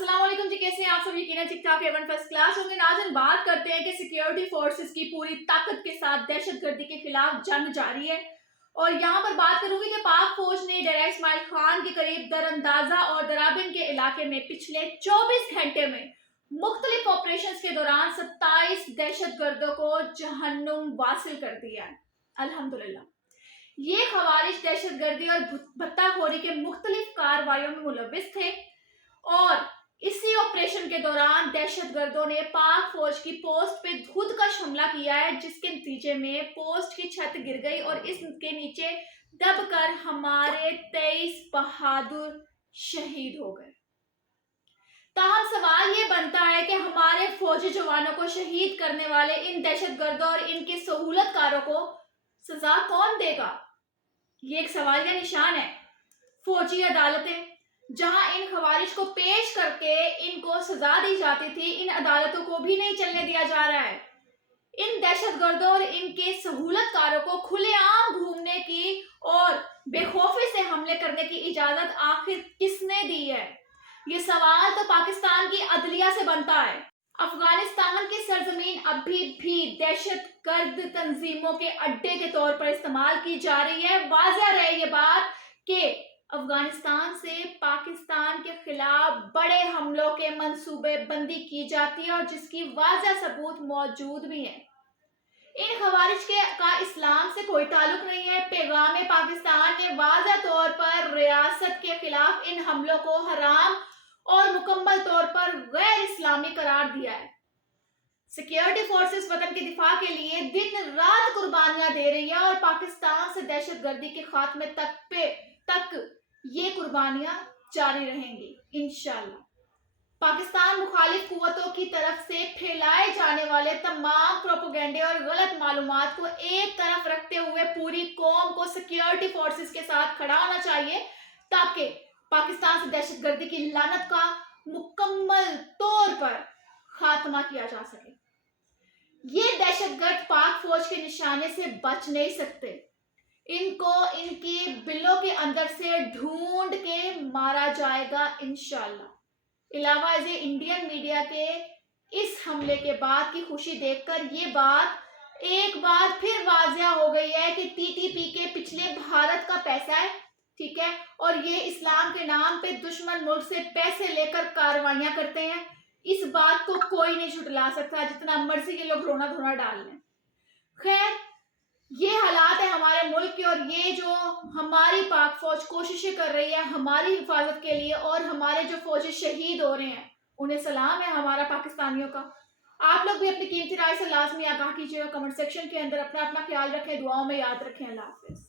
السلام علیکم جی، کیسے ہیں آپ سب؟ یقیناً ٹھیک ٹھاک ایون فرسٹ کلاس ہوں گے۔ ناظرین، بات کرتے ہیں کہ سیکیورٹی فورسز کی پوری طاقت کے ساتھ دہشت گردی کے خلاف جنگ جاری ہے، اور یہاں پر بات کروں گی کہ پاک فوج نے ڈیرہ اسماعیل خان کے قریب در اندازہ اور درابن کے علاقے میں پچھلے 24 گھنٹے میں مختلف آپریشنز کے دوران 27 دہشت گردوں کو جہنم واصل کر دیا ہے۔ الحمدللہ یہ خوارج دہشت گردی اور بھتہ خوری کے مختلف کارروائیوں میں ملوث تھے، اور اسی آپریشن کے دوران دہشت گردوں نے پاک فوج کی پوسٹ پہ خودکش حملہ کیا ہے، جس کے نتیجے میں پوسٹ کی چھت گر گئی اور اس کے نیچے دب کر ہمارے 23 بہادر شہید ہو گئے۔ تاہم سوال یہ بنتا ہے کہ ہمارے فوجی جوانوں کو شہید کرنے والے ان دہشت گردوں اور ان کے سہولت کاروں کو سزا کون دے گا؟ یہ ایک سوالیہ نشان ہے۔ فوجی عدالتیں جہاں ان خوارج کو پیش کر کے ان کو سزا دی جاتی تھی، ان عدالتوں کو بھی نہیں چلنے دیا جا رہا ہے۔ ان دہشت گردوں اور ان کے سہولت کاروں کو کھلے عام گھومنے کی اور بے خوفی سے حملے کرنے کی اجازت آخر کس نے دی ہے؟ یہ سوال تو پاکستان کی عدلیہ سے بنتا ہے۔ افغانستان کی سرزمین ابھی بھی دہشت گرد تنظیموں کے اڈے کے طور پر استعمال کی جا رہی ہے۔ واضح رہے یہ بات کہ افغانستان سے پاکستان کے خلاف بڑے حملوں کے منصوبے بندی کی جاتی ہے، اور جس کی واضح ثبوت موجود بھی ہے۔ ان خوارج کا اسلام سے کوئی تعلق نہیں ہے۔ پیغام پاکستان نے واضح طور پر ریاست کے خلاف ان حملوں کو حرام اور مکمل طور پر غیر اسلامی قرار دیا ہے۔ سیکیورٹی فورسز وطن کے دفاع کے لیے دن رات قربانیاں دے رہی ہیں، اور پاکستان سے دہشت گردی کے خاتمے تک یہ قربانیاں جاری رہیں گی انشاءاللہ۔ پاکستان مخالف قوتوں کی طرف سے پھیلائے جانے والے تمام پروپیگنڈے اور غلط معلومات کو ایک طرف رکھتے ہوئے پوری قوم کو سیکیورٹی فورسز کے ساتھ کھڑا ہونا چاہیے، تاکہ پاکستان سے دہشت گردی کی لعنت کا مکمل طور پر خاتمہ کیا جا سکے۔ یہ دہشت گرد پاک فوج کے نشانے سے بچ نہیں سکتے۔ ان کو ان کی بلوں کے اندر سے ڈھونڈ کے مارا جائے گا انشاءاللہ۔ علاوہ ازیں انڈین میڈیا کے اس حملے کے بعد کی خوشی دیکھ کر یہ بات ایک بار پھر واضح ہو گئی ہے کہ ٹی ٹی پی کے پچھلے بھارت کا پیسہ ہے، ٹھیک ہے، اور یہ اسلام کے نام پہ دشمن ملک سے پیسے لے کر کارروائیاں کرتے ہیں۔ اس بات کو کوئی نہیں جھٹلا سکتا، جتنا مرضی کے لوگ رونا دھونا ڈال لیں۔ خیر، یہ حالات ہے ہمارے ملک کے، اور یہ جو ہماری پاک فوج کوششیں کر رہی ہے ہماری حفاظت کے لیے، اور ہمارے جو فوجی شہید ہو رہے ہیں انہیں سلام ہے ہمارا پاکستانیوں کا۔ آپ لوگ بھی اپنی قیمتی رائے سے لازمی آگاہ کیجیے، اور کمنٹ سیکشن کے اندر اپنا خیال رکھیں، دعاؤں میں یاد رکھیں۔ اللہ حافظ۔